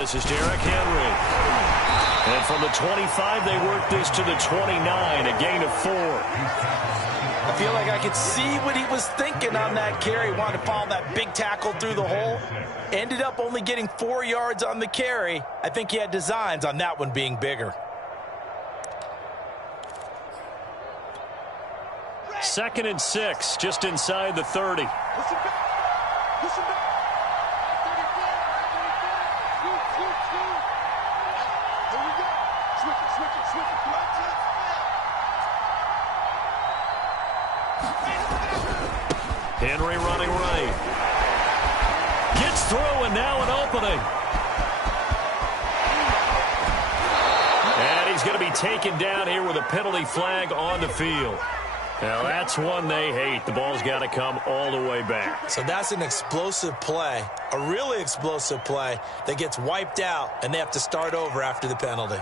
This is Derrick Henry. And from the 25, they work this to the 29, a gain of 4. I feel like I could see what he was thinking on that carry. Wanted to follow that big tackle through the hole. Ended up only getting 4 yards on the carry. I think he had designs on that one being bigger. 2nd and 6, just inside the 30. Henry running right. Gets through, and now an opening. And he's going to be taken down here with a penalty flag on the field. Now, that's one they hate. The ball's got to come all the way back. So that's an explosive play, a really explosive play that gets wiped out, and they have to start over after the penalty.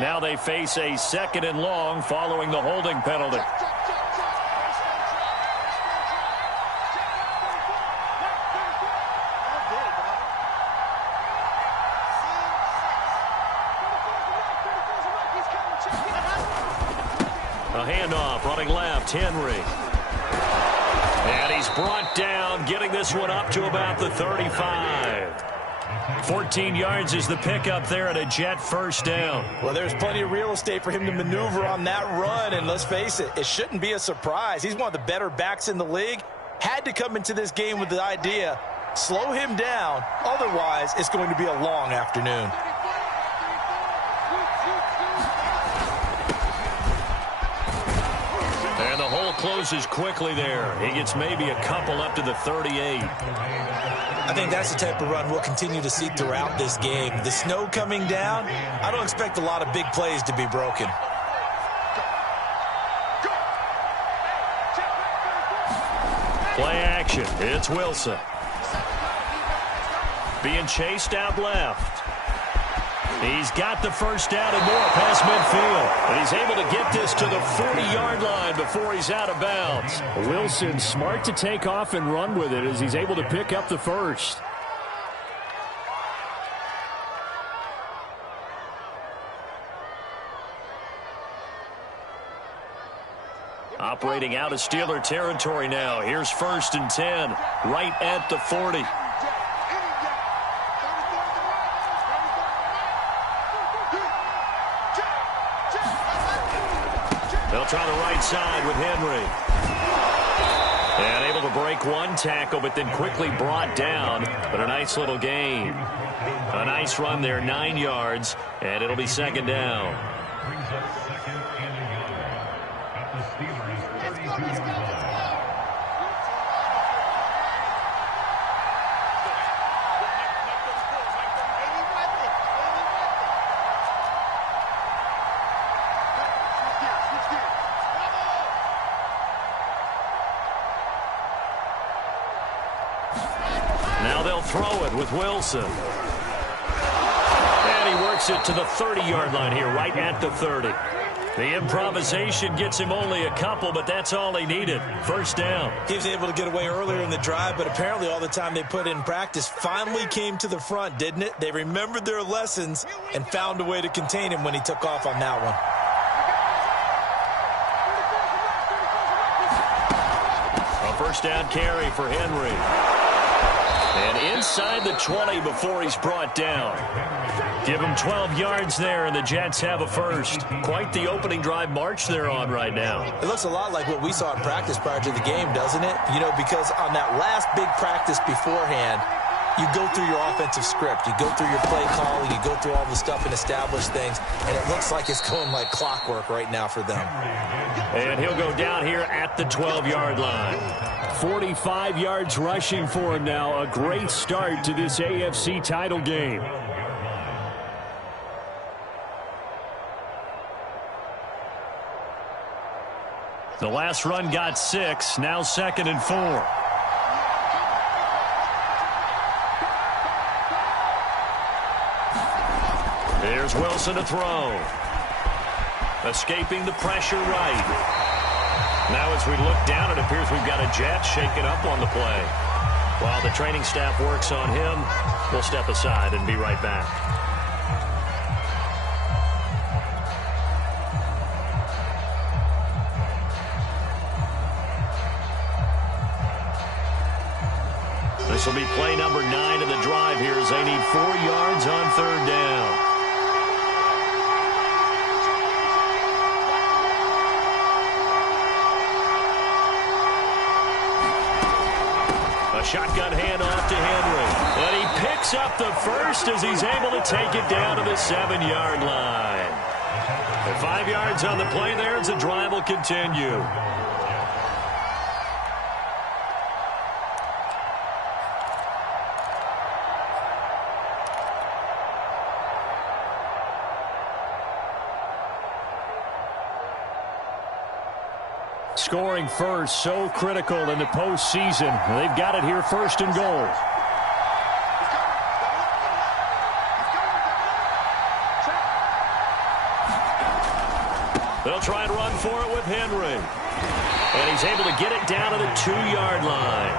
Now they face a 2nd and long following the holding penalty. A handoff, running left, Henry. And he's brought down, getting this one up to about the 35. 14 yards is the pickup there at a Jet first down. Well, there's plenty of real estate for him to maneuver on that run, and let's face it, it shouldn't be a surprise. He's one of the better backs in the league. Had to come into this game with the idea, slow him down, otherwise it's going to be a long afternoon. And the hole closes quickly there. He gets maybe a couple up to the 38. I think that's the type of run we'll continue to see throughout this game. The snow coming down, I don't expect a lot of big plays to be broken. Play action. It's Wilson. Being chased out left. He's got the first down and more past midfield. And he's able to get this to the 40-yard line before he's out of bounds. Wilson smart to take off and run with it as he's able to pick up the first. Operating out of Steeler territory now. Here's 1st and 10, right at the 40. They'll try the right side with Henry. And able to break one tackle, but then quickly brought down. But a nice little gain. A nice run there, 9 yards, and it'll be 2nd down. Now they'll throw it with Wilson. And he works it to the 30-yard line here, right at the 30. The improvisation gets him only a couple, but that's all he needed. First down. He was able to get away earlier in the drive, but apparently all the time they put in practice finally came to the front, didn't it? They remembered their lessons and found a way to contain him when he took off on that one. A first down carry for Henry. And inside the 20 before he's brought down. Give him 12 yards there, and the Jets have a first. Quite the opening drive march they're on right now. It looks a lot like what we saw in practice prior to the game, doesn't it? You know, because on that last big practice beforehand, you go through your offensive script. You go through your play calling. You go through all the stuff and establish things. And it looks like it's going like clockwork right now for them. And he'll go down here at the 12-yard line. 45 yards rushing for him now. A great start to this AFC title game. The last run got 6. Now 2nd and 4. Here's Wilson to throw. Escaping the pressure right. Now as we look down, it appears we've got a Jet shaken up on the play. While the training staff works on him, we'll step aside and be right back. This will be play number 9 of the drive here as they need 4 yards on third down. A shotgun handoff to Henry. And he picks up the first as he's able to take it down to the 7-yard line. And 5 yards on the play there as the drive will continue. Scoring first, so critical in the postseason. They've got it here, first and goal. They'll try and run for it with Henry. And he's able to get it down to the 2-yard line.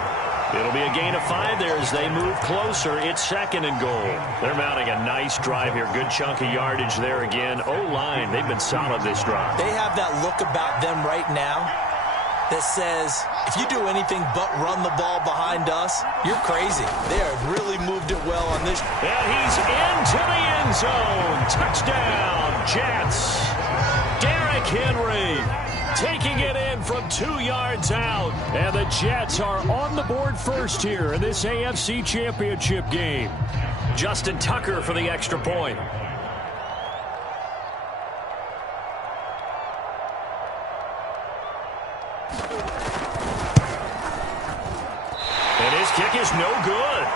It'll be a gain of 5 there as they move closer. It's second and goal. They're mounting a nice drive here. Good chunk of yardage there again. O-line, they've been solid this drive. They have that look about them right now that says, if you do anything but run the ball behind us, you're crazy. They have really moved it well on this. And he's into the end zone. Touchdown, Jets. Derrick Henry taking it in from 2 yards out. And the Jets are on the board first here in this AFC Championship game. Justin Tucker for the extra point. And his kick is no good.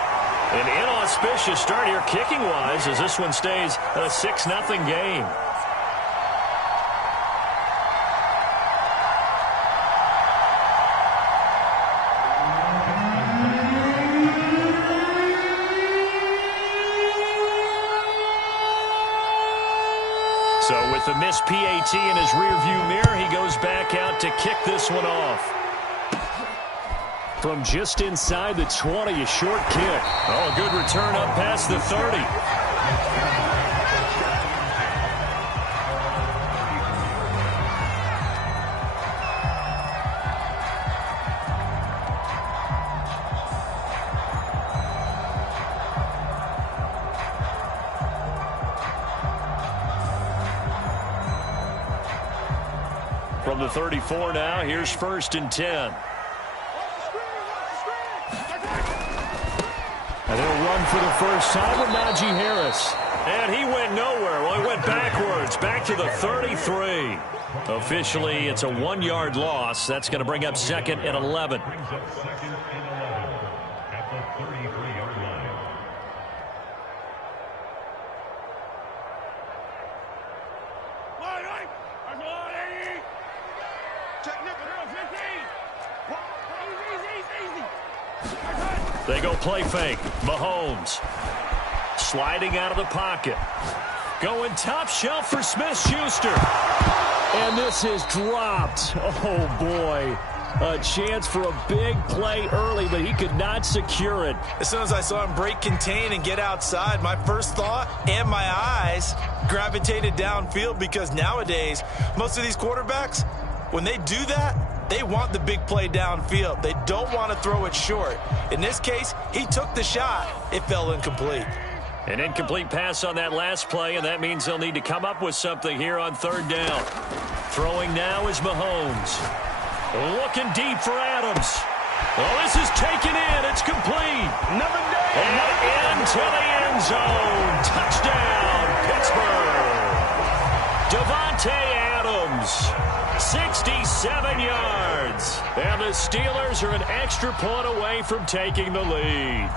An inauspicious start here kicking-wise as this one stays a 6-0 game. So with the missed PAT in his rearview mirror, he goes back out to kick this one off. From just inside the 20, a short kick. Oh, a good return up past the 30. From the 34 now, here's first and 10. And they'll run for the first time with Najee Harris. And he went nowhere. Well, he went backwards, back to the 33. Officially, it's a 1-yard loss. That's going to bring up second and 11. They go play fake. Mahomes sliding out of the pocket. Going top shelf for Smith-Schuster. And this is dropped. Oh, boy. A chance for a big play early, but he could not secure it. As soon as I saw him break contain and get outside, my first thought and my eyes gravitated downfield because nowadays, most of these quarterbacks, when they do that, they want the big play downfield. They don't want to throw it short. In this case, he took the shot. It fell incomplete. An incomplete pass on that last play, and that means they'll need to come up with something here on third down. Throwing now is Mahomes. Looking deep for Adams. Well, this is taken in. It's complete. And into the end zone. Touchdown, Pittsburgh. Devontae Adams. 67 yards. And the Steelers are an extra point away from taking the lead.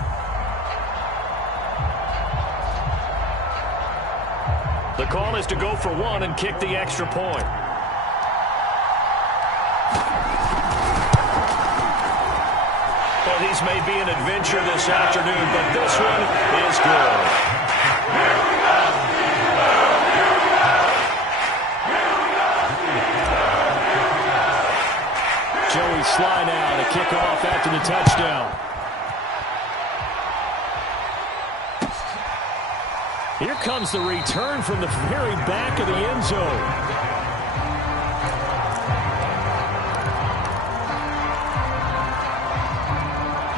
The call is to go for one and kick the extra point. Well, these may be an adventure this afternoon, but this one is good. comes the return from the very back of the end zone.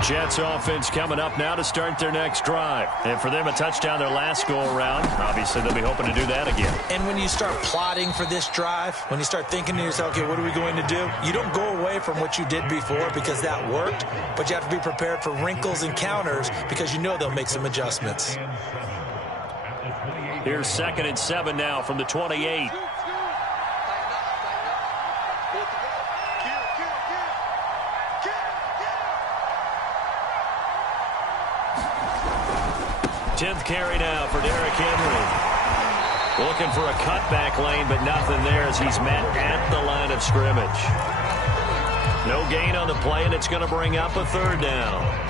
Jets offense coming up now to start their next drive. And for them, a touchdown their last go-around. Obviously, they'll be hoping to do that again. And when you start plotting for this drive, when you start thinking to yourself, okay, what are we going to do? You don't go away from what you did before because that worked, but you have to be prepared for wrinkles and counters because you know they'll make some adjustments. Here's 2nd and 7 now from the 28. Tenth carry now for Derrick Henry. Looking for a cutback lane, but nothing there as he's met at the line of scrimmage. No gain on the play, and it's going to bring up a 3rd down.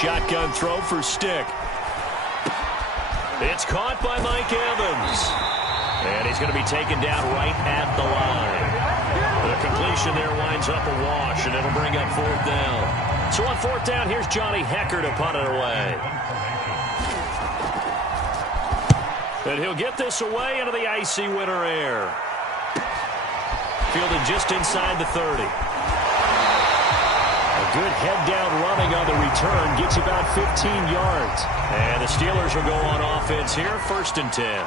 Shotgun throw for Stick. It's caught by Mike Evans. And he's going to be taken down right at the line. The completion there winds up a wash, and it'll bring up 4th down. So on 4th down, here's Johnny Hecker to punt it away. And he'll get this away into the icy winter air. Fielded just inside the 30. Good head-down running on the return. Gets about 15 yards. And the Steelers will go on offense here, 1st and 10.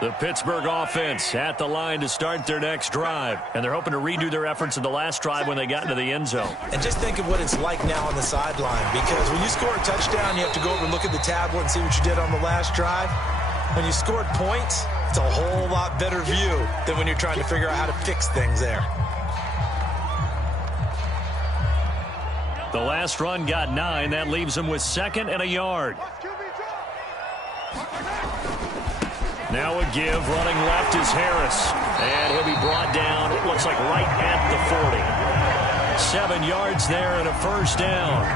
The Pittsburgh offense at the line to start their next drive. And they're hoping to redo their efforts in the last drive when they got into the end zone. And just think of what it's like now on the sideline. Because when you score a touchdown, you have to go over and look at the tablet and see what you did on the last drive. When you scored points, it's a whole lot better view than when you're trying to figure out how to fix things there. The last run got 9. That leaves him with 2nd and a yard. Now a give. Running left is Harris. And he'll be brought down, it looks like, right at the 40. 7 yards there and a 1st down.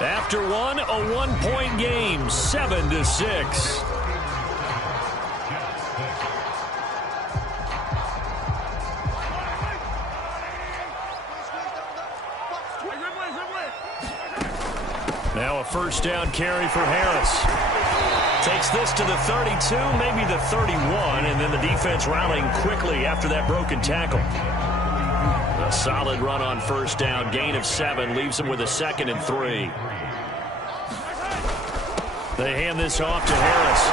After one, a 1-point game, 7-6. Now a 1st down carry for Harris. Takes this to the 32, maybe the 31, and then the defense rallying quickly after that broken tackle. A solid run on 1st down, gain of 7, leaves him with a 2nd and 3. They hand this off to Harris.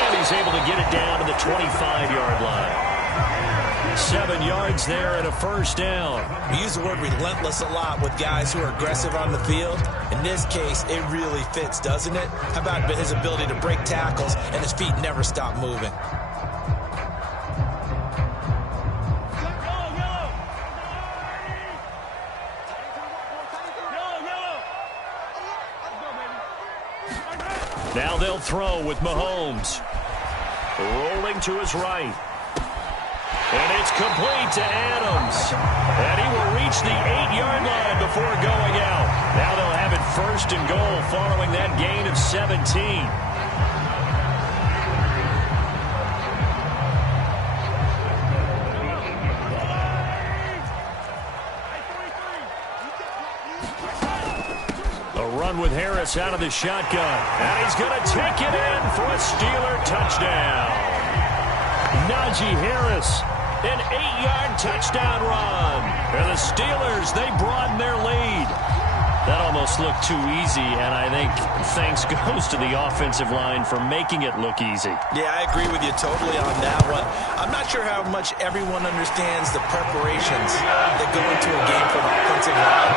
And he's able to get it down to the 25-yard line. 7 yards there and a 1st down. We use the word relentless a lot with guys who are aggressive on the field. In this case, it really fits, doesn't it? How about his ability to break tackles and his feet never stop moving? Now they'll throw with Mahomes. Rolling to his right. And it's complete to Adams. And he will reach the 8-yard line before going out. Now they'll have it 1st and goal following that gain of 17. With Harris out of the shotgun. And he's going to take it in for a Steeler touchdown. Najee Harris, an 8-yard touchdown run. And the Steelers, they broaden their lead. That almost looked too easy, and I think thanks goes to the offensive line for making it look easy. Yeah, I agree with you totally on that one. I'm not sure how much everyone understands the preparations that go into a game for an offensive line,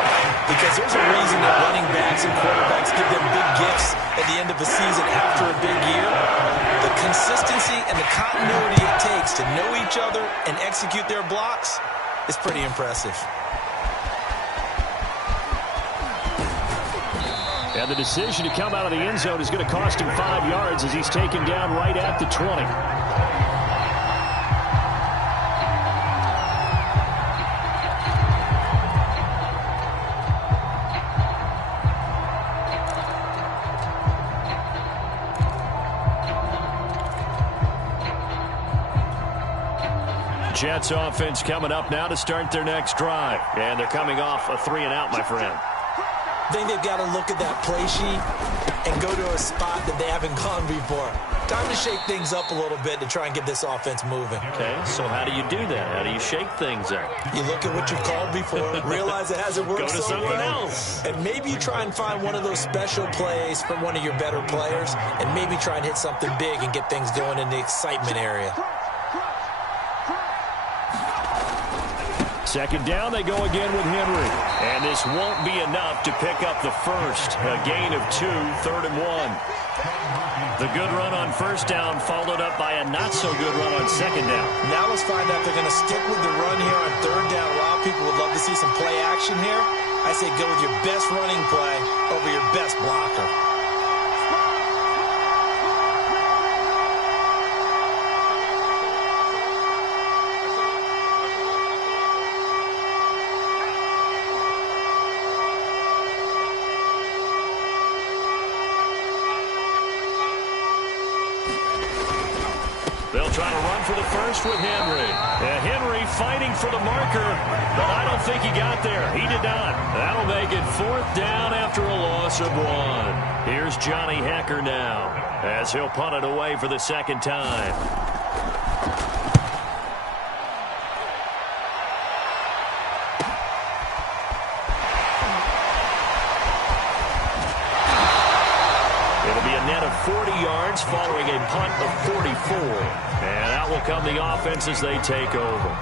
because there's a reason that running backs and quarterbacks give them big gifts at the end of the season after a big year. The consistency and the continuity it takes to know each other and execute their blocks is pretty impressive. And the decision to come out of the end zone is going to cost him 5 yards as he's taken down right at the 20. Jets offense coming up now to start their next drive. And they're coming off a 3-and-out, my friend. I think they've got to look at that play sheet and go to a spot that they haven't gone before. Time to shake things up a little bit to try and get this offense moving. Okay, so how do you do that? How do you shake things up? You look at what you've called before, realize it hasn't worked Go to so something well, else. and maybe you try and find one of those special plays from one of your better players, and maybe try and hit something big and get things going in the excitement area. Second down, they go again with Henry. And this won't be enough to pick up the first. A gain of 2, 3rd and 1. The good run on first down followed up by a not-so-good run on second down. Now let's find out if they're going to stick with the run here on 3rd down. A lot of people would love to see some play action here. I say go with your best running play over your best blocker. They'll try to run for the first with Henry. Henry fighting for the marker, but I don't think he got there. He did not. That'll make it 4th down after a loss of 1. Here's Johnny Hecker now as he'll punt it away for the second time. It'll be a net of 40 yards following a punt of 44. And out will come the offense as they take over.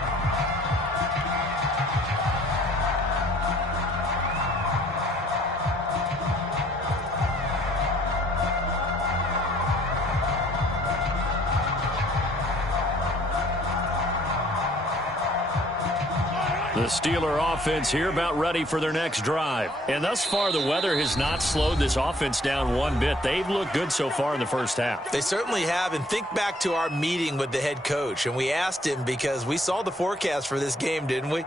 The Steeler offense here about ready for their next drive. And thus far, the weather has not slowed this offense down one bit. They've looked good so far in the first half. They certainly have. And think back to our meeting with the head coach. And we asked him because we saw the forecast for this game, didn't we?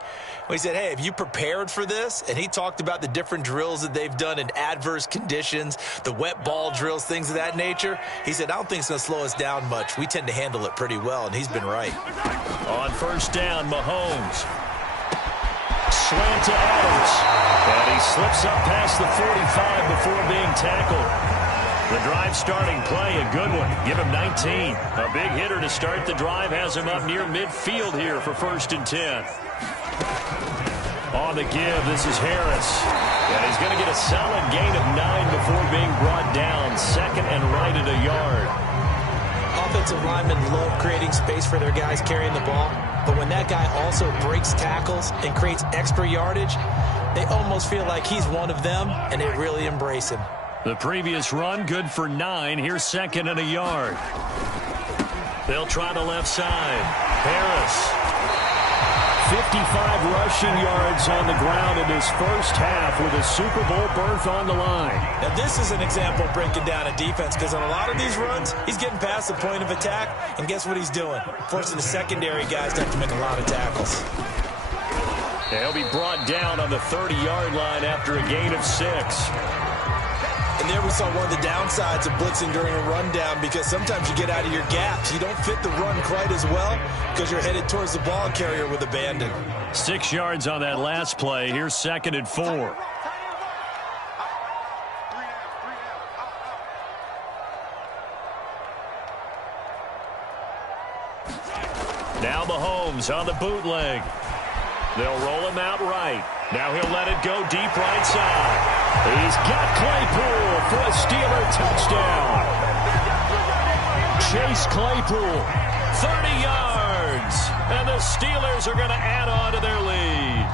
We said, hey, have you prepared for this? And he talked about the different drills that they've done in adverse conditions, the wet ball drills, things of that nature. He said, I don't think it's going to slow us down much. We tend to handle it pretty well, and he's been right. On first down, Mahomes. Slant to Adams. And he slips up past the 45 before being tackled. The drive starting play, a good one. Give him 19. A big hitter to start the drive has him up near midfield here for 1st and 10. On the give, this is Harris. And he's going to get a solid gain of 9 before being brought down. 2nd and right at a yard. Offensive linemen love creating space for their guys carrying the ball. But when that guy also breaks tackles and creates extra yardage, they almost feel like he's one of them, and they really embrace him. The previous run, good for 9. Here's 2nd and a yard. They'll try the left side. Harris. 55 rushing yards on the ground in his first half with a Super Bowl berth on the line. Now, this is an example of breaking down a defense because on a lot of these runs, he's getting past the point of attack, and guess what he's doing? Forcing the secondary guys to have to make a lot of tackles. He'll be brought down on the 30-yard line after a gain of 6. And there we saw one of the downsides of blitzing during a rundown because sometimes you get out of your gaps. You don't fit the run quite as well because you're headed towards the ball carrier with abandon. 6 yards on that last play. Here's 2nd and 4. Now Mahomes on the bootleg. They'll roll him out right. Now he'll let it go deep right side. He's got Claypool for a Steeler touchdown. Chase Claypool, 30 yards. And the Steelers are going to add on to their lead.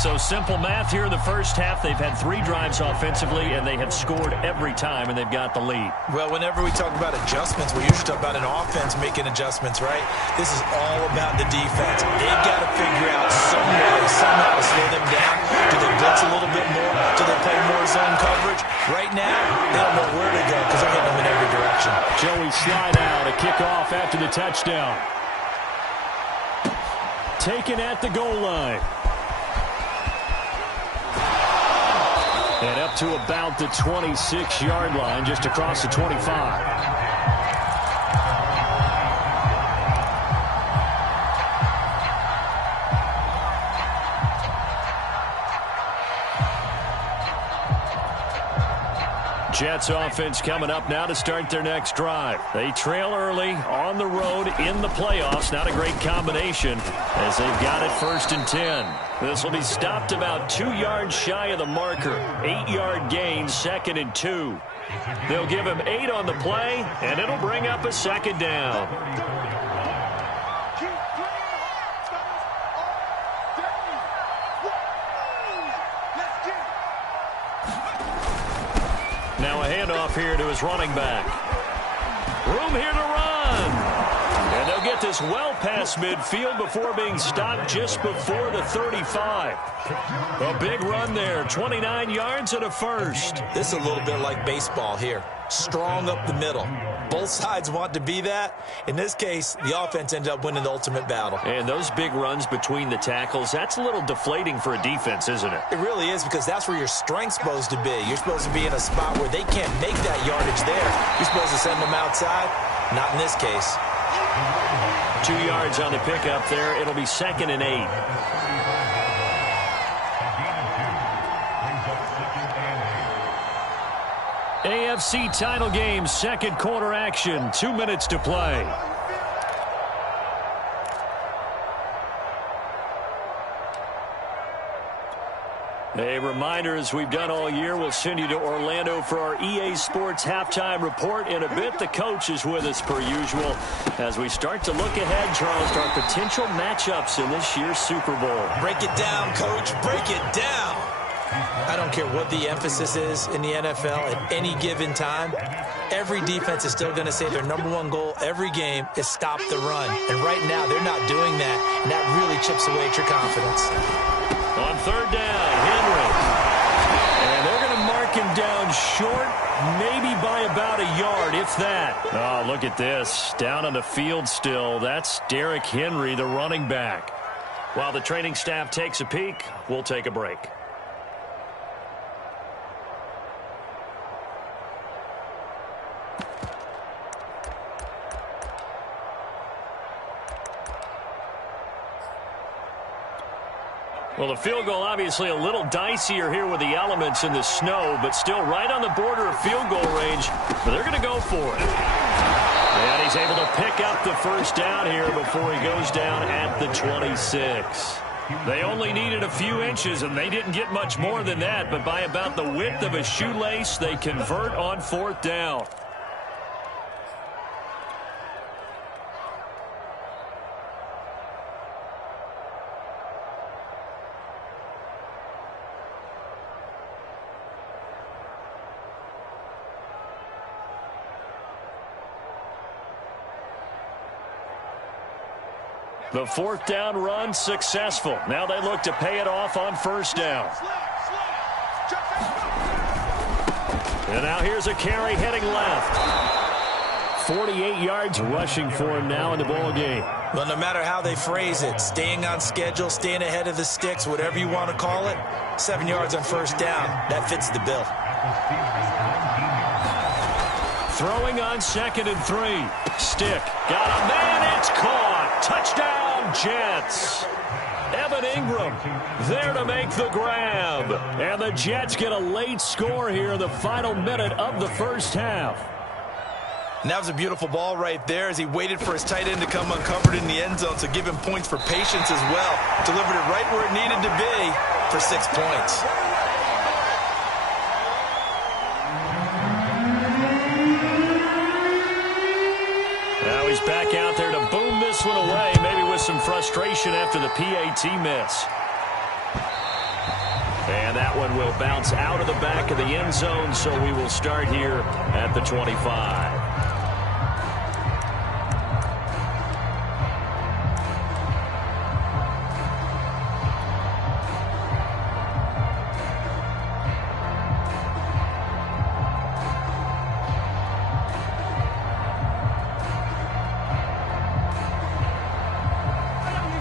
So simple math here in the first half. They've had 3 drives offensively, and they have scored every time, and they've got the lead. Well, whenever we talk about adjustments, we usually talk about an offense making adjustments, right? This is all about the defense. They've got to figure out some way, somehow to slow them down. Do they blitz a little bit more? Do they play more zone coverage? Right now, they don't know where to go because they're hitting them in every direction. Joey slide out, a kickoff after the touchdown. Taken at the goal line. And up to about the 26-yard line, just across the 25. Jets offense coming up now to start their next drive. They trail early on the road in the playoffs. Not a great combination as they've got it 1st and 10. This will be stopped about 2 yards shy of the marker. 8-yard gain, 2nd and 2. They'll give him 8 on the play, and it'll bring up a 2nd down. Now a handoff here to his running back. Room here to run. And they'll get this well past midfield before being stopped just before the 35. A big run there, 29 yards and a first. This is a little bit like baseball here. Strong up the middle. Both sides want to be that. In this case, the offense ended up winning the ultimate battle. And those big runs between the tackles, that's a little deflating for a defense, isn't it? It really is, because that's where your strength's supposed to be. You're supposed to be in a spot where they can't make that yardage there. You're supposed to send them outside. Not in this case. 2 yards on the pickup there. It'll be 2nd and 8. AFC title game, 2nd quarter action. 2 minutes to play. A reminder, as we've done all year, we'll send you to Orlando for our EA Sports halftime report in a bit. The coach is with us per usual as we start to look ahead, Charles, to our potential matchups in this year's Super Bowl. Break it down, Coach. Break it down. I don't care what the emphasis is in the NFL at any given time. Every defense is still going to say their #1 goal every game is stop the run. And right now, they're not doing that, and that really chips away at your confidence. On 3rd down, Henry. And they're going to mark him down short, maybe by about a yard, if that. Oh, look at this. Down on the field still. That's Derrick Henry, the running back. While the training staff takes a peek, we'll take a break. Well, the field goal obviously a little dicier here with the elements in the snow, but still right on the border of field goal range. But they're going to go for it. And he's able to pick up the 1st down here before he goes down at the 26. They only needed a few inches, and they didn't get much more than that. But by about the width of a shoelace, they convert on 4th down. The 4th down run successful. Now they look to pay it off on 1st down. And now here's a carry heading left. 48 yards rushing for him now in the ball game. Well, no matter how they phrase it, staying on schedule, staying ahead of the sticks, whatever you want to call it, 7 yards on 1st down, that fits the bill. Throwing on 2nd and 3. Stick. Got a man. It's caught. Touchdown, Jets. Evan Ingram there to make the grab. And the Jets get a late score here in the final minute of the 1st half. And that was a beautiful ball right there as he waited for his tight end to come uncovered in the end zone, so give him points for patience as well. Delivered it right where it needed to be for 6 points. Now he's back out there to boom this one away, maybe with some frustration after the PAT miss. And that one will bounce out of the back of the end zone, so we will start here at the 25.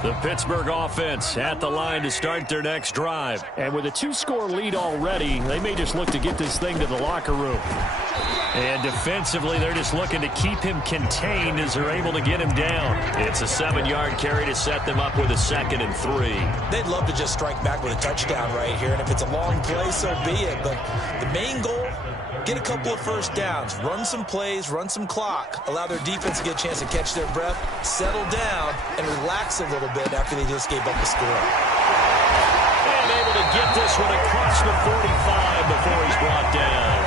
The Pittsburgh offense at the line to start their next drive. And with a 2-score lead already, they may just look to get this thing to the locker room. And defensively, they're just looking to keep him contained as they're able to get him down. It's a 7-yard carry to set them up with a 2nd and 3. They'd love to just strike back with a touchdown right here, and if it's a long play, so be it. But the main goal, get a couple of first downs, run some plays, run some clock, allow their defense to get a chance to catch their breath, settle down, and relax a little bit after they just gave up the score. And able to get this one across the 45 before he's brought down.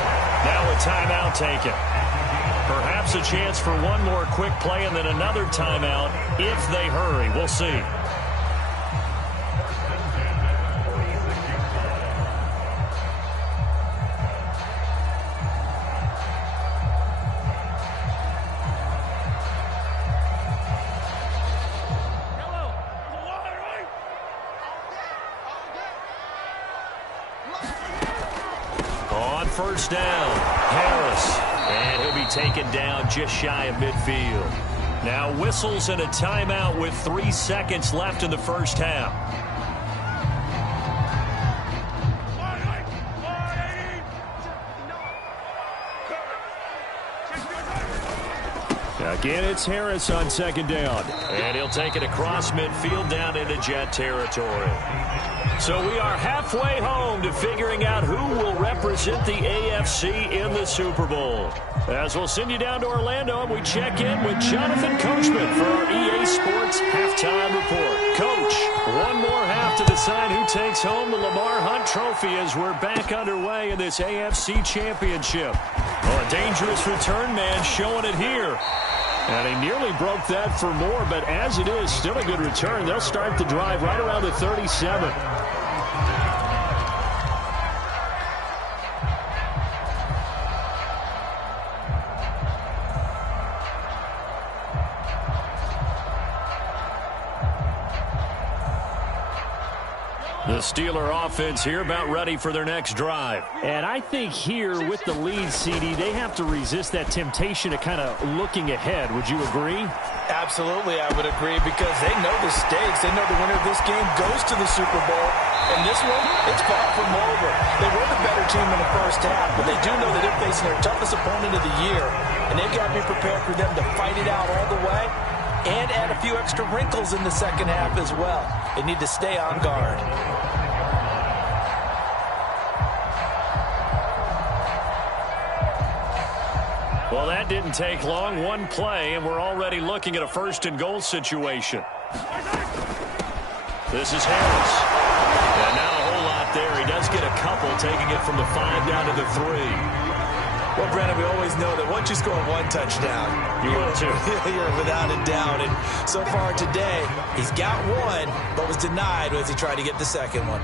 Now a timeout taken. Perhaps a chance for one more quick play and then another timeout if they hurry. We'll see. First down, Harris, and he'll be taken down just shy of midfield. Now whistles and a timeout with 3 seconds left in the first half. Again, it's Harris on 2nd down. And he'll take it across midfield down into Jet territory. So we are halfway home to figuring out who will represent the AFC in the Super Bowl. As we'll send you down to Orlando, and we check in with Jonathan Coachman for our EA Sports Halftime Report. Coach, one more half to decide who takes home the Lamar Hunt Trophy as we're back underway in this AFC Championship. Well, a dangerous return man showing it here. And he nearly broke that for more, but as it is, still a good return. They'll start the drive right around the 37. The Steeler offense here about ready for their next drive. And I think here with the lead, CD, they have to resist that temptation of kind of looking ahead. Would you agree? Absolutely, I would agree, because they know the stakes. They know the winner of this game goes to the Super Bowl. And this one, it's far from over. They were the better team in the first half, but they do know that they're facing their toughest opponent of the year. And they've got to be prepared for them to fight it out all the way and add a few extra wrinkles in the second half as well. They need to stay on guard. Well, that didn't take long. One play, and we're already looking at a 1st and goal situation. This is Harris. And now a whole lot there. He does get a couple, taking it from the 5 down to the 3. Well, Brandon, we always know that once you score one touchdown, you will too. You're without a doubt. And so far today, he's got one, but was denied as he tried to get the second one.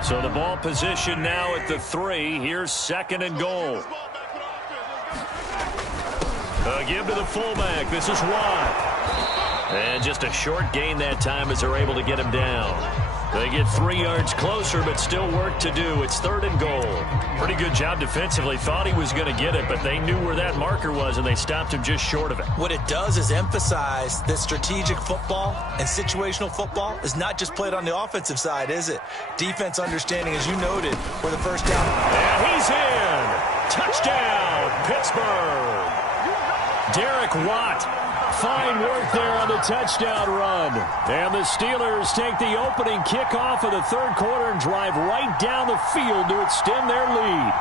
So the ball position now at the 3. Here's 2nd and goal. A give to the fullback. This is Watt. And just a short gain that time as they're able to get him down. They get 3 yards closer, but still work to do. It's 3rd and goal. Pretty good job defensively. Thought he was going to get it, but they knew where that marker was, and they stopped him just short of it. What it does is emphasize that strategic football and situational football is not just played on the offensive side, is it? Defense understanding, as you noted, where the first down. And he's in. Touchdown, Pittsburgh. Derek Watt. Fine work there on the touchdown run. And the Steelers take the opening kickoff of the 3rd quarter and drive right down the field to extend their lead.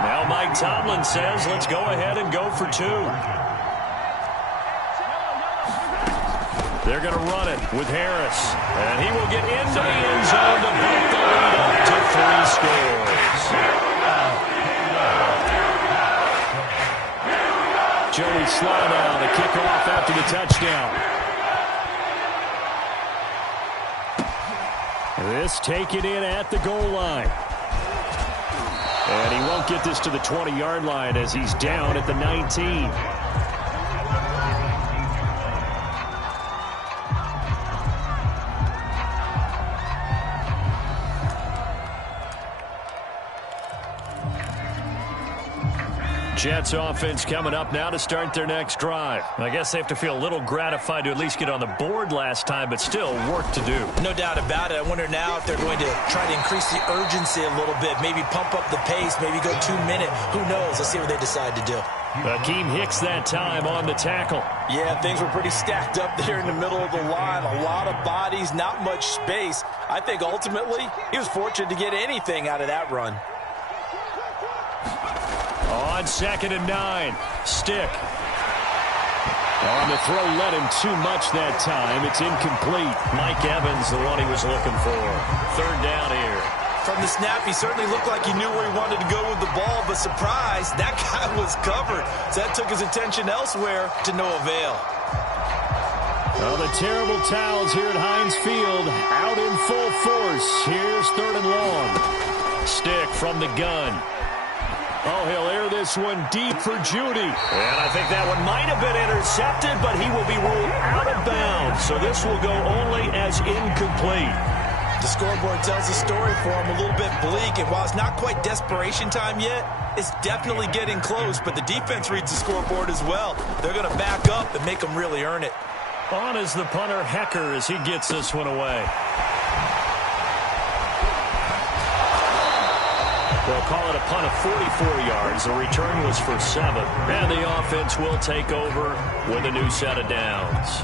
Now Mike Tomlin says, let's go ahead and go for 2. They're going to run it with Harris. And he will get into the end zone to break the lead up to 3 scores. Joey Sly now, the kickoff after the touchdown. This taken in at the goal line. And he won't get this to the 20-yard line as he's down at the 19. Jets offense coming up now to start their next drive. I guess they have to feel a little gratified to at least get on the board last time, but still work to do. No doubt about it. I wonder now if they're going to try to increase the urgency a little bit, maybe pump up the pace, maybe go 2 minute. Who knows? Let's see what they decide to do. Akeem Hicks that time on the tackle. Yeah, things were pretty stacked up there in the middle of the line. A lot of bodies, not much space. I think ultimately he was fortunate to get anything out of that run. On 2nd and 9, Stick. On the throw, led him too much that time. It's incomplete. Mike Evans, the one he was looking for. 3rd down here. From the snap, he certainly looked like he knew where he wanted to go with the ball, but surprise, that guy was covered. So that took his attention elsewhere to no avail. Well, the terrible towels here at Heinz Field out in full force. Here's 3rd and long. Stick from the gun. Oh, he'll air this one deep for Judy. And I think that one might have been intercepted, but he will be ruled out of bounds. So this will go only as incomplete. The scoreboard tells the story for him, a little bit bleak. And while it's not quite desperation time yet, it's definitely getting close. But the defense reads the scoreboard as well. They're going to back up and make them really earn it. On is the punter, Hecker, as he gets this one away. They'll call it a punt of 44 yards. The return was for 7. And the offense will take over with a new set of downs.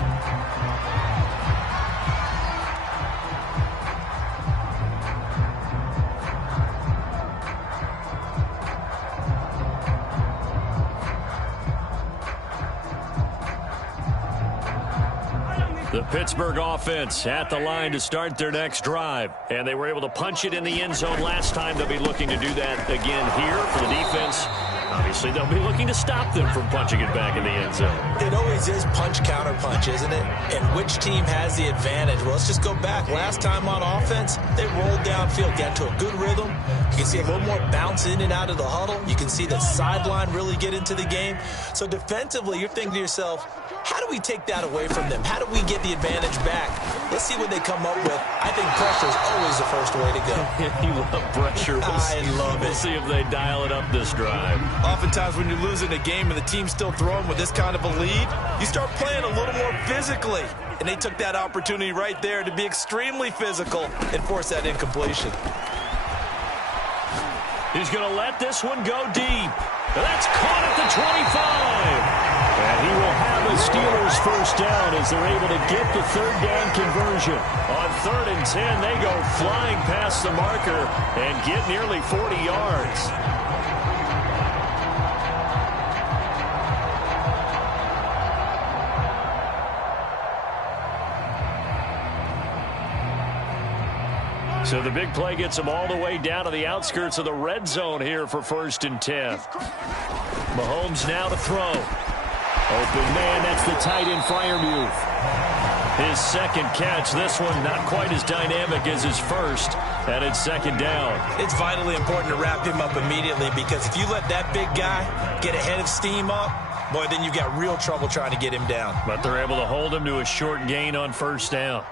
The Pittsburgh offense at the line to start their next drive. And they were able to punch it in the end zone last time. They'll be looking to do that again here for the defense. Obviously, they'll be looking to stop them from punching it back in the end zone. It always is punch-counter-punch, isn't it? And which team has the advantage? Well, let's just go back. Last time on offense, they rolled downfield, got into a good rhythm. You can see a little more bounce in and out of the huddle. You can see the sideline really get into the game. So defensively, you're thinking to yourself, how do we take that away from them? How do we get the advantage back? Let's see what they come up with. I think pressure is always the first way to go. You love pressure. I love it. We'll see if they dial it up this drive. Oftentimes when you're losing a game and the team's still throwing with this kind of a lead, you start playing a little more physically. And they took that opportunity right there to be extremely physical and force that incompletion. He's going to let this one go deep. That's caught at the 25. And he will have a Steelers first down as they're able to get the 3rd down conversion. On 3rd and 10, they go flying past the marker and get nearly 40 yards. So the big play gets them all the way down to the outskirts of the red zone here for 1st and 10. Mahomes now to throw. Open man, that's the tight end Freiermuth. His 2nd catch. This one not quite as dynamic as his first, and it's 2nd down. It's vitally important to wrap him up immediately because if you let that big guy get ahead of steam up, boy, then you've got real trouble trying to get him down. But they're able to hold him to a short gain on 1st down.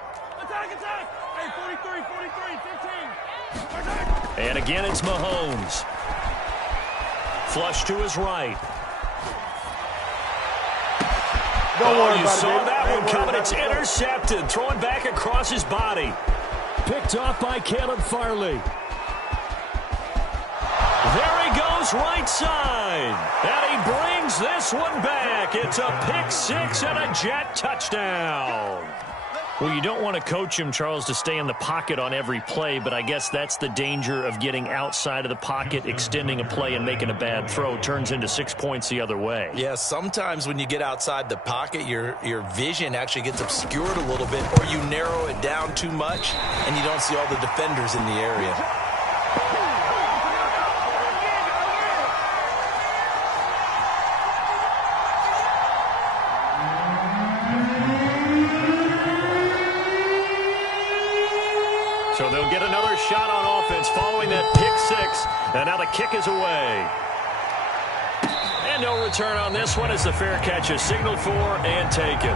And again, it's Mahomes. Flush to his right. Don't worry you about saw it, that baby. one coming. It's intercepted. Thrown back across his body. Picked off by Caleb Farley. There he goes, right side. And he brings this one back. It's a pick 6 and a Jet touchdown. Well, you don't want to coach him, Charles, to stay in the pocket on every play, but I guess that's the danger of getting outside of the pocket, extending a play, and making a bad throw. Turns into 6 points the other way. Yeah, sometimes when you get outside the pocket, your vision actually gets obscured a little bit, or you narrow it down too much, and you don't see all the defenders in the area. shot on offense following that pick six. And now the kick is away. And no return on this one as the fair catch is signaled for and taken.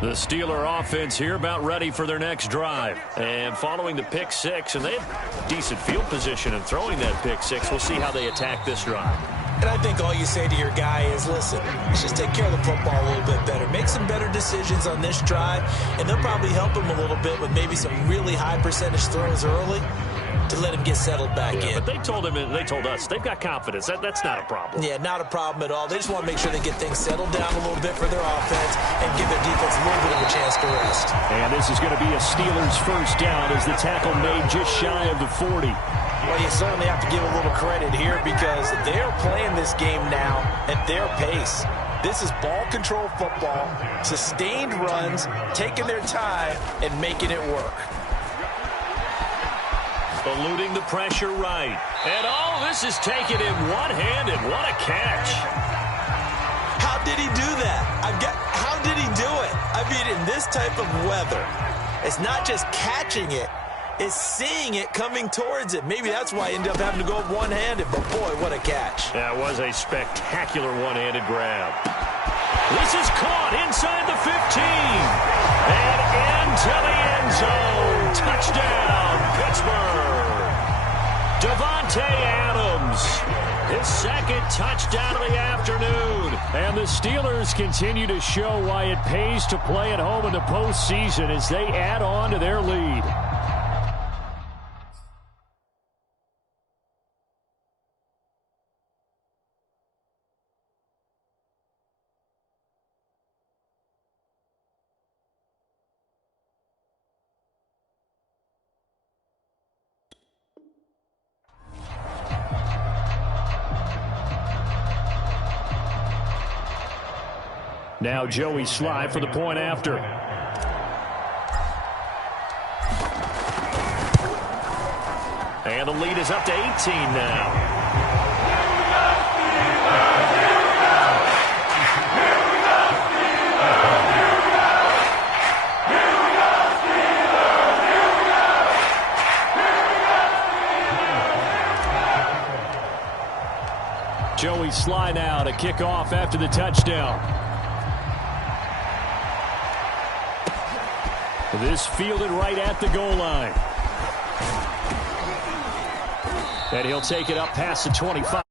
The Steeler offense here about ready for their next drive. And following the pick six, and they have decent field position in throwing that pick six. We'll see how they attack this drive. And I think all you say to your guy is, listen, let's just take care of the football a little bit better. Make some better decisions on this drive, and they'll probably help him a little bit with maybe some really high percentage throws early to let him get settled back in. But they told us they've got confidence. That's not a problem. Yeah, not a problem at all. They just want to make sure they get things settled down a little bit for their offense and give their defense a little bit of a chance to rest. And this is going to be a Steelers first down as the tackle made just shy of the 40. Well, you certainly have to give a little credit here because they're playing this game now at their pace. This is ball control football, sustained runs, taking their time, and making it work. Eluding the pressure right. And all this is taken in one-handed. What a catch. How did he do that? How did he do it? I mean, in this type of weather, it's not just catching it, it's seeing it coming towards it. Maybe that's why he ended up having to go one-handed, but boy, what a catch. That was a spectacular one-handed grab. This is caught inside the 15. And into the end zone. Touchdown, Pittsburgh. Davante Adams, his second touchdown of the afternoon. And the Steelers continue to show why it pays to play at home in the postseason as they add on to their lead. Now Joey Sly for the point after. And the lead is up to 18 now. Joey Sly now to kick off after the touchdown. This fielded right at the goal line. And he'll take it up past the 25.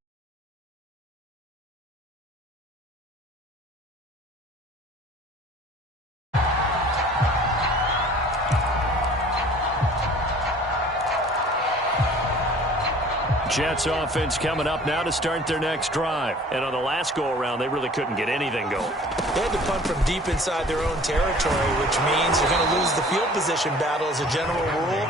Jets offense coming up now to start their next drive. And on the last go-around, they really couldn't get anything going. They had to punt from deep inside their own territory, which means you're going to lose the field position battle as a general rule.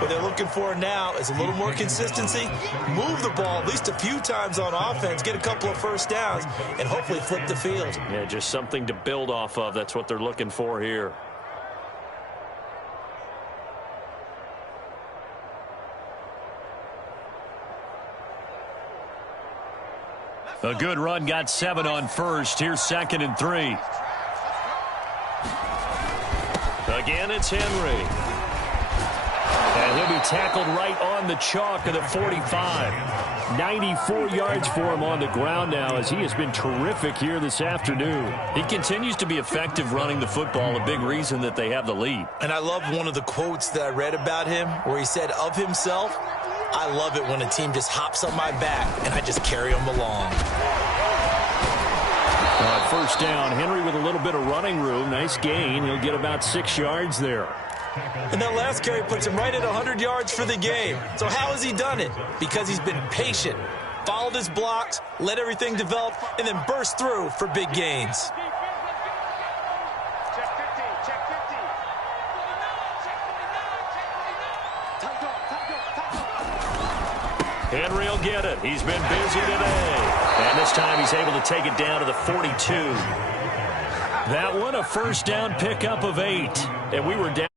What they're looking for now is a little more consistency, move the ball at least a few times on offense, get a couple of first downs, and hopefully flip the field. Yeah, just something to build off of. That's what they're looking for here. A good run, got 7 on first. Here's 2nd and 3. Again, it's Henry. And he'll be tackled right on the chalk of the 45. 94 yards for him on the ground now as he has been terrific here this afternoon. He continues to be effective running the football, a big reason that they have the lead. And I love one of the quotes that I read about him where he said of himself, I love it when a team just hops on my back and I just carry them along. First down, Henry with a little bit of running room. Nice gain. He'll get about 6 yards there. And that last carry puts him right at 100 yards for the game. So how has he done it? Because he's been patient, followed his blocks, let everything develop, and then burst through for big gains. Henry will get it. He's been busy today. And this time he's able to take it down to the 42. That one, a first down pickup of 8. And we were down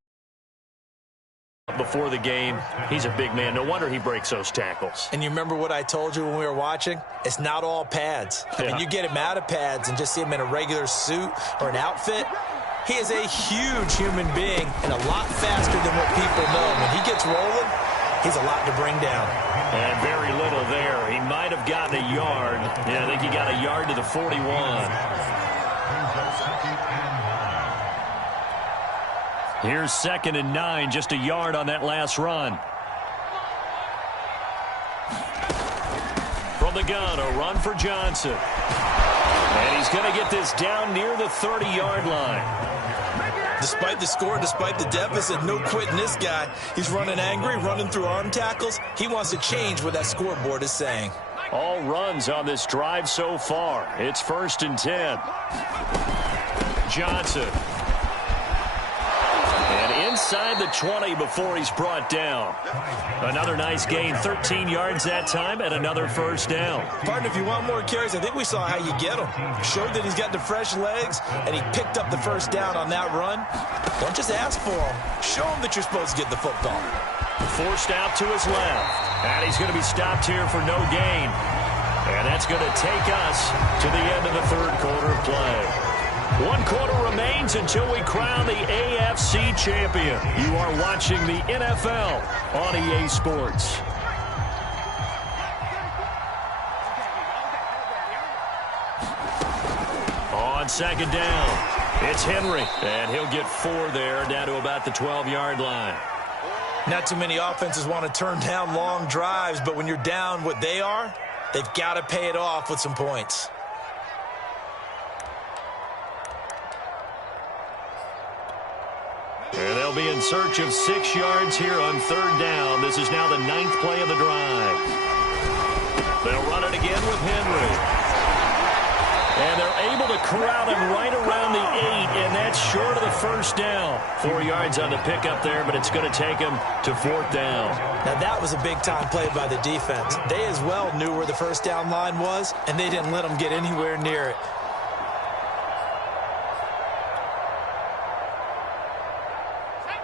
before the game. He's a big man. No wonder he breaks those tackles. And you remember what I told you when we were watching? It's not all pads. I mean, you get him out of pads and just see him in a regular suit or an outfit. He is a huge human being and a lot faster than what people know. When he gets rolling, he's a lot to bring down. And very little there. He might have gotten a yard. Yeah, I think he got a yard to the 41. Here's 2nd and 9, just a yard on that last run. From the gun, a run for Johnson. And he's going to get this down near the 30-yard line. Despite the score, despite the deficit, no quitting this guy. He's running angry, running through arm tackles. He wants to change what that scoreboard is saying. All runs on this drive so far. It's 1st and 10. Johnson. And inside the 20 before he's brought down. Another nice gain, 13 yards that time, and another first down. Partner, if you want more carries, I think we saw how you get them. Showed that he's got the fresh legs, and he picked up the first down on that run. Don't just ask for him. Show him that you're supposed to get the football. Forced out to his left. And he's going to be stopped here for no gain. And that's going to take us to the end of the 3rd quarter of play. 1 quarter remains until we crown the AFC champion. You are watching the NFL on EA Sports. On 2nd down, it's Henry. And he'll get 4 there, down to about the 12-yard line. Not too many offenses want to turn down long drives, but when you're down what they are, they've got to pay it off with some points. And they'll be in search of 6 yards here on 3rd down. This is now the 9th play of the drive. They'll run it again with Henry. And they're able to corral him right around the 8, and that's short of the first down. 4 yards on the pickup there, but it's going to take him to 4th down. Now, that was a big-time play by the defense. They as well knew where the first down line was, and they didn't let them get anywhere near it.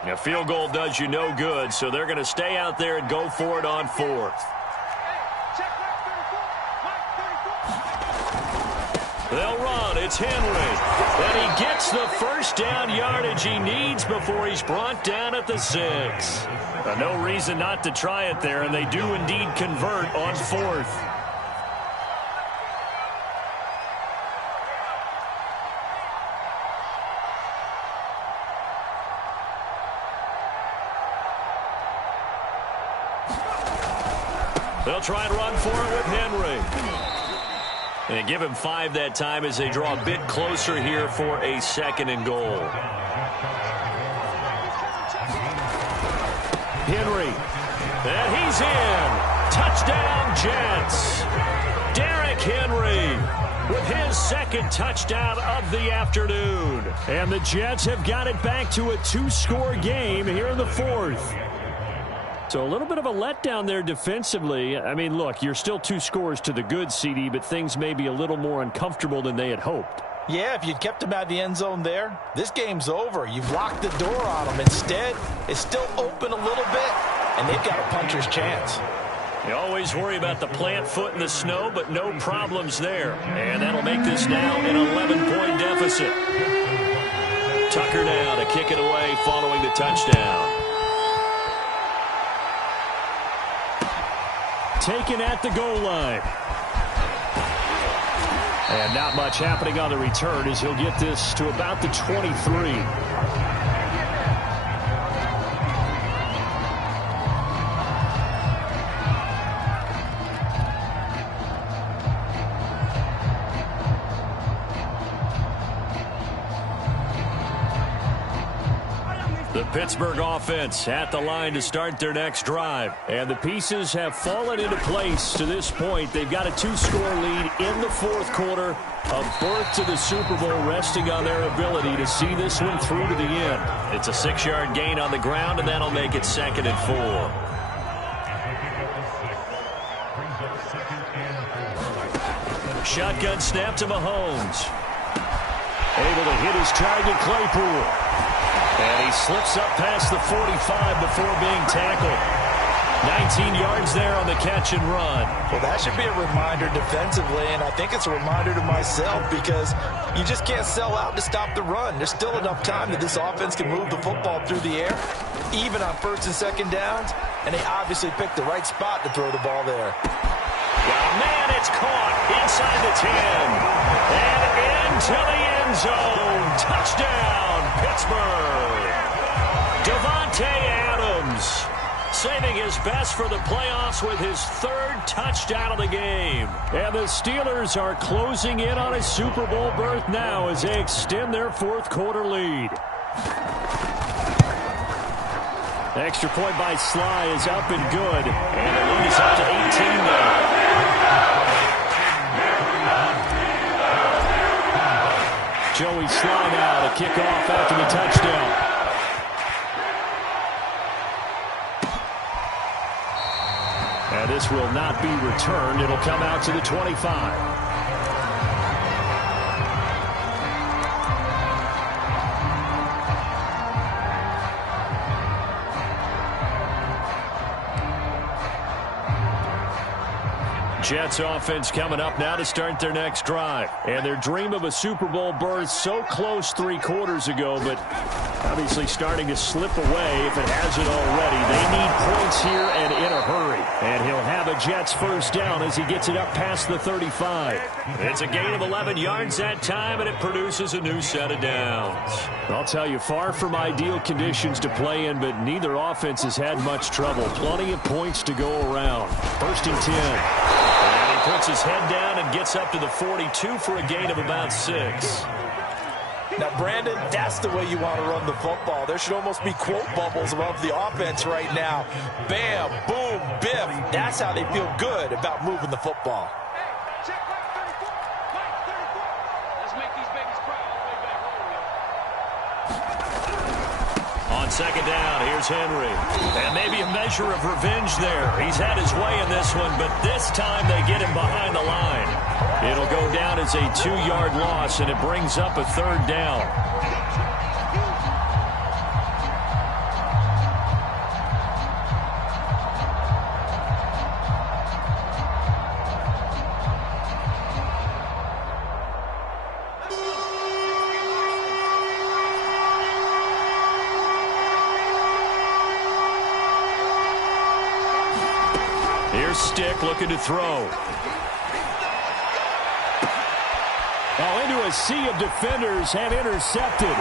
A field goal does you no good, so they're going to stay out there and go for it on 4th. They'll run. It's Henry. And he gets the first down yardage he needs before he's brought down at the 6. No reason not to try it there, and they do indeed convert on 4th. They'll try and run for it with Henry. And give him 5 that time as they draw a bit closer here for a 2nd and goal. Henry. And he's in. Touchdown, Jets. Derrick Henry with his 2nd touchdown of the afternoon. And the Jets have got it back to a 2-score game here in the 4th. So a little bit of a letdown there defensively. I mean, look, you're still 2 scores to the good, CD, but things may be a little more uncomfortable than they had hoped. Yeah, if you'd kept him out of the end zone there, this game's over. You've locked the door on him. Instead, it's still open a little bit, and they've got a puncher's chance. You always worry about the plant foot in the snow, but no problems there. And that'll make this now an 11-point deficit. Tucker now to kick it away following the touchdown. Taken at the goal line. And not much happening on the return as he'll get this to about the 23. The Pittsburgh offense at the line to start their next drive. And the pieces have fallen into place to this point. They've got a 2-score lead in the 4th quarter. A berth to the Super Bowl resting on their ability to see this one through to the end. It's a 6-yard gain on the ground, and that'll make it 2nd and 4. Shotgun snap to Mahomes. Able to hit his target, Claypool. And he slips up past the 45 before being tackled. 19 yards there on the catch and run. Well, that should be a reminder defensively, and I think it's a reminder to myself because you just can't sell out to stop the run. There's still enough time that this offense can move the football through the air, even on first and second downs, and they obviously picked the right spot to throw the ball there. Well, man, it's caught inside the 10 and into the end zone. Touchdown, Pittsburgh. Davante Adams saving his best for the playoffs with his third touchdown of the game. And the Steelers are closing in on a Super Bowl berth now as they extend their fourth quarter lead. Extra point by Sly is up and good. And the lead is up to 18 now. Joey Sly now to kick off after the touchdown. And this will not be returned. It'll come out to the 25. Jets offense coming up now to start their next drive. And their dream of a Super Bowl berth so close 3 quarters ago, but obviously starting to slip away if it hasn't already. They need points here and in a hurry. And he'll have a Jets first down as he gets it up past the 35. It's a gain of 11 yards that time, and it produces a new set of downs. I'll tell you, far from ideal conditions to play in, but neither offense has had much trouble. Plenty of points to go around. First and 10. And he puts his head down and gets up to the 42 for a gain of about 6. Now, Brandon, that's the way you want to run the football. There should almost be quote bubbles above the offense right now. Bam, boom, biff. That's how they feel good about moving the football. On second down, here's Henry. And maybe a measure of revenge there. He's had his way in this one, but this time they get him behind the line. It'll go down as a 2-yard loss, and it brings up a third down. Here's Stick looking to throw. Into a sea of defenders and intercepted.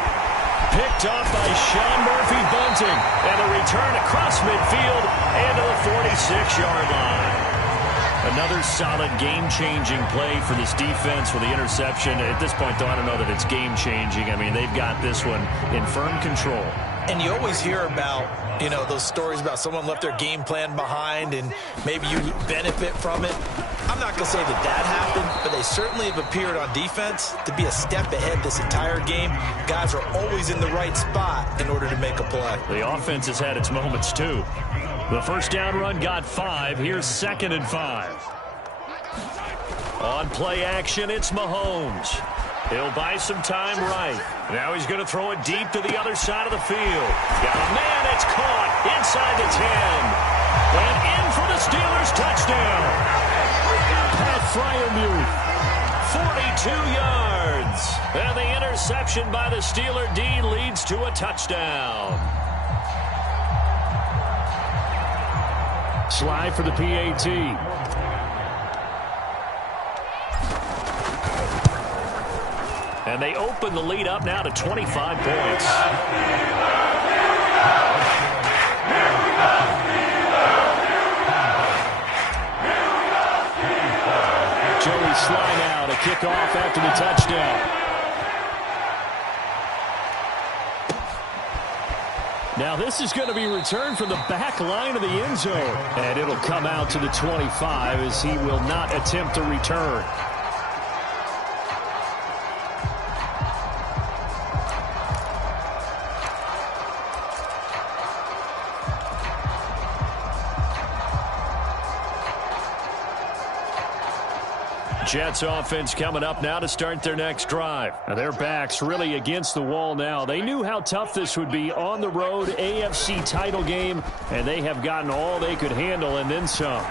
Picked off by Sean Murphy-Bunting. And a return across midfield and to the 46-yard line. Another solid game-changing play for this defense with the interception. At this point, though, I don't know that it's game-changing. I mean, they've got this one in firm control. And you always hear about, those stories about someone left their game plan behind and maybe you benefit from it. I'm not going to say that happened, but they certainly have appeared on defense to be a step ahead this entire game. Guys are always in the right spot in order to make a play. The offense has had its moments, too. The first down run got 5. Here's 2nd and 5. On play action, it's Mahomes. He'll buy some time right. Now he's going to throw it deep to the other side of the field. Got a man, it's caught inside the 10. And in for the Steelers touchdown. Pat Freiermuth, 42 yards. And the interception by the Steeler D leads to a touchdown. Slide for the PAT. And they open the lead up now to 25 points. Joey Sly now to kick off after the touchdown. Now this is going to be returned from the back line of the end zone. And it'll come out to the 25 as he will not attempt to return. Jets offense coming up now to start their next drive. Now their backs really against the wall now. They knew how tough this would be on the road, AFC title game, and they have gotten all they could handle and then some.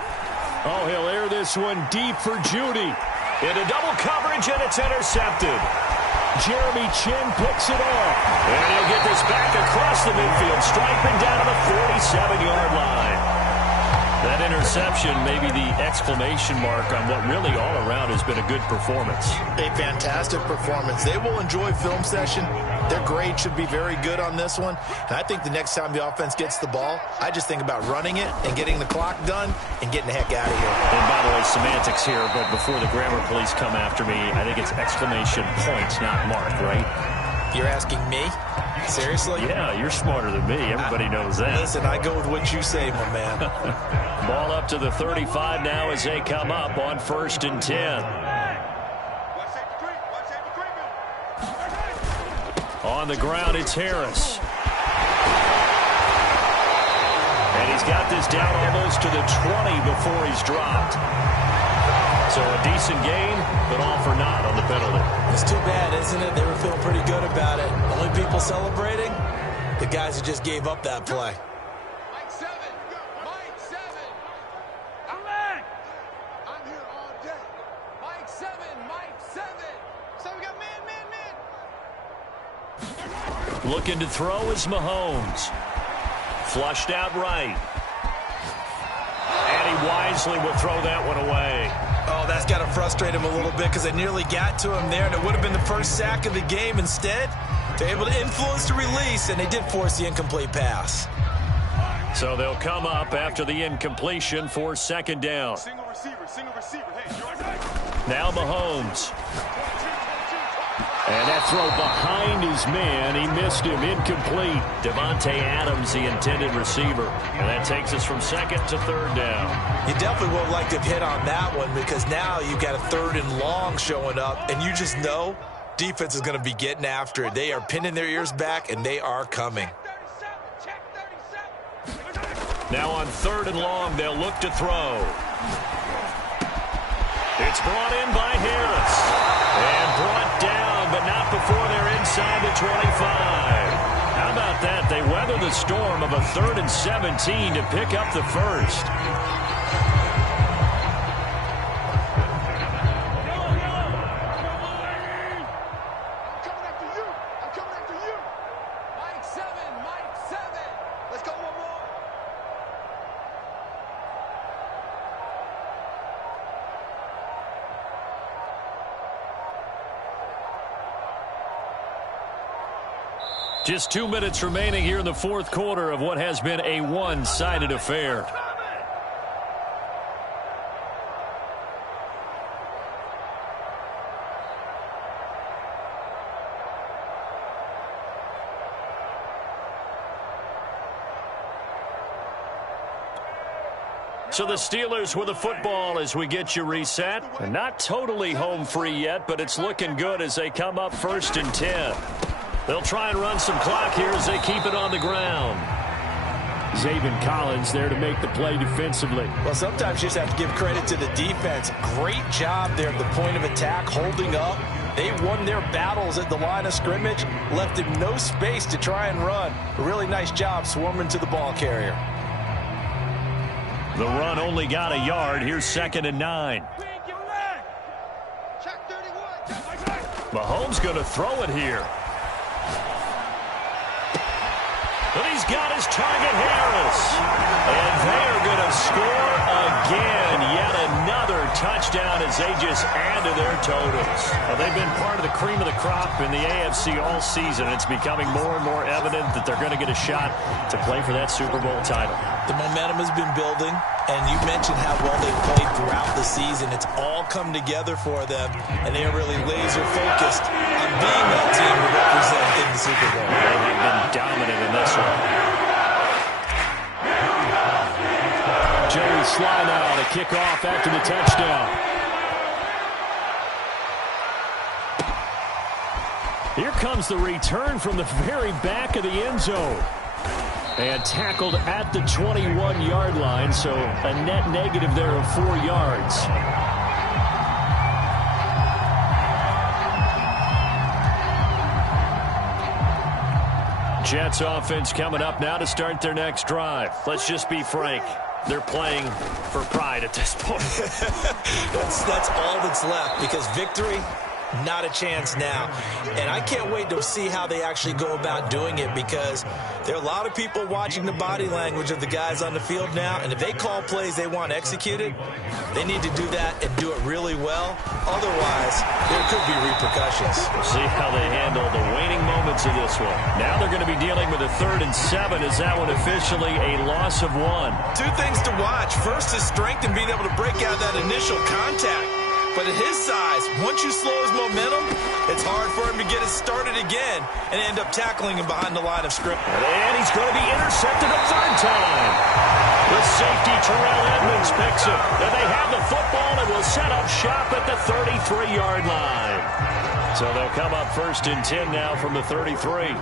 Oh, he'll air this one deep for Judy. Into double coverage, and it's intercepted. Jeremy Chin picks it off. And he'll get this back across the midfield, striping down to the 47-yard line. That interception may be the exclamation mark on what really all around has been a good performance. A fantastic performance. They will enjoy film session. Their grade should be very good on this one. And I think the next time the offense gets the ball, I just think about running it and getting the clock done and getting the heck out of here. And by the way, semantics here, but before the grammar police come after me, I think it's exclamation point, not mark, right? You're asking me? Seriously? Yeah, you're smarter than me. Everybody knows that. Listen, I go with what you say, my man. Ball up to the 35 now as they come up on 1st and 10. On the ground, it's Harris. And he's got this down almost to the 20 before he's dropped. So a decent gain, but all for naught on the penalty. It's too bad, isn't it? They were feeling pretty good about it. Only people celebrating? The guys who just gave up that play. Mike 7. Mike 7. I'm back. I'm here all day. Mike 7. Mike 7. So we got man. Looking to throw is Mahomes. Flushed out right. And he wisely will throw that one away. Oh, that's got to frustrate him a little bit because they nearly got to him there, and it would have been the first sack of the game. Instead, they're able to influence the release, and they did force the incomplete pass. So they'll come up after the incompletion for 2nd down. Single receiver. Hey, Now Mahomes. And that throw behind his man. He missed him. Incomplete. Devontae Adams, the intended receiver. And that takes us from 2nd to 3rd down. You definitely would like to have hit on that one because now you've got a 3rd and long showing up, and you just know defense is going to be getting after it. They are pinning their ears back, and they are coming. Now on 3rd and long, they'll look to throw. It's brought in by Harris. And brought down, but not before they're inside the 25. How about that? They weather the storm of a 3rd and 17 to pick up the first. I'm coming after you. Mike 7. Mike 7. Let's go one more. Just 2 minutes remaining here in the 4th quarter of what has been a one-sided affair. So the Steelers with the football as we get you reset. And not totally home free yet, but it's looking good as they come up 1st and 10. They'll try and run some clock here as they keep it on the ground. Zaven Collins there to make the play defensively. Well, sometimes you just have to give credit to the defense. Great job there at the point of attack, holding up. They won their battles at the line of scrimmage, left him no space to try and run. A really nice job swarming to the ball carrier. The run only got a yard. Here's 2nd and 9. Mahomes going to throw it here. But he's got his target, Harris. And they're going to score again. Yet another touchdown as they just add to their totals. Well, they've been part of the cream of the crop in the AFC all season. It's becoming more and more evident that they're going to get a shot to play for that Super Bowl title. The momentum has been building, and you mentioned how well they've played throughout the season. It's all come together for them, and they are really laser-focused on being that team to represent in the Super Bowl. They have been dominant in this one. Jerry Sly now to kick off after the touchdown. Here comes the return from the very back of the end zone. And tackled at the 21-yard line, so a net negative there of 4 yards. Jets offense coming up now to start their next drive. Let's just be frank. They're playing for pride at this point. That's all that's left, because victory, not a chance now. And I can't wait to see how they actually go about doing it, because there are a lot of people watching the body language of the guys on the field now, and if they call plays they want executed, they need to do that and do it really well. Otherwise, there could be repercussions. We'll see how they handle the waning moments of this one. Now they're going to be dealing with a 3rd and 7. Is that one officially a loss of 1? Two things to watch. First, his strength and being able to break out that initial contact. But at his size, once you slow his momentum, it's hard for him to get it started again and end up tackling him behind the line of scrimmage. And he's going to be intercepted a 3rd time. The safety, Terrell Edmonds, picks it. And they have the football and will set up shop at the 33-yard line. So they'll come up 1st and 10 now from the 33.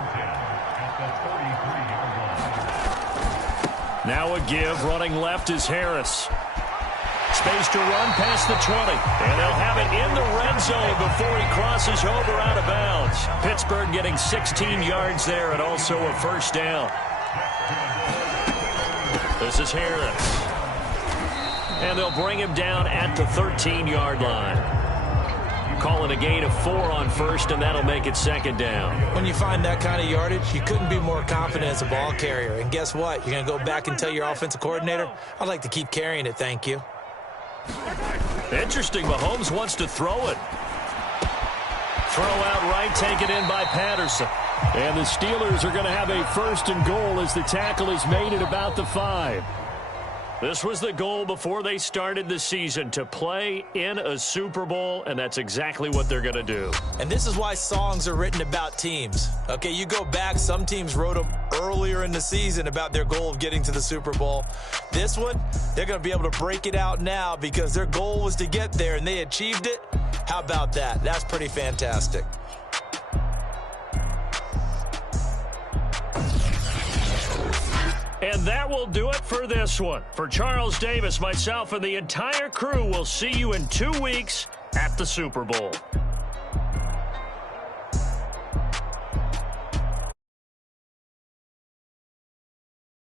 Now a give. Running left is Harris. Space to run past the 20. And they'll have it in the red zone before he crosses over out of bounds. Pittsburgh getting 16 yards there and also a 1st down. This is Harris. And they'll bring him down at the 13-yard line. Calling a gain of 4 on 1st, and that'll make it 2nd down. When you find that kind of yardage, you couldn't be more confident as a ball carrier. And guess what? You're going to go back and tell your offensive coordinator, I'd like to keep carrying it, thank you. Interesting. Mahomes wants to throw it. Throw out right, taken in by Patterson. And the Steelers are going to have a 1st and goal as the tackle is made at about the 5. This was the goal before they started the season, to play in a Super Bowl, and that's exactly what they're going to do. And this is why songs are written about teams. Okay, you go back, some teams wrote them earlier in the season about their goal of getting to the Super Bowl. This one, they're going to be able to break it out now because their goal was to get there, and they achieved it. How about that? That's pretty fantastic. And that will do it for this one. For Charles Davis, myself, and the entire crew, we'll see you in 2 weeks at the Super Bowl.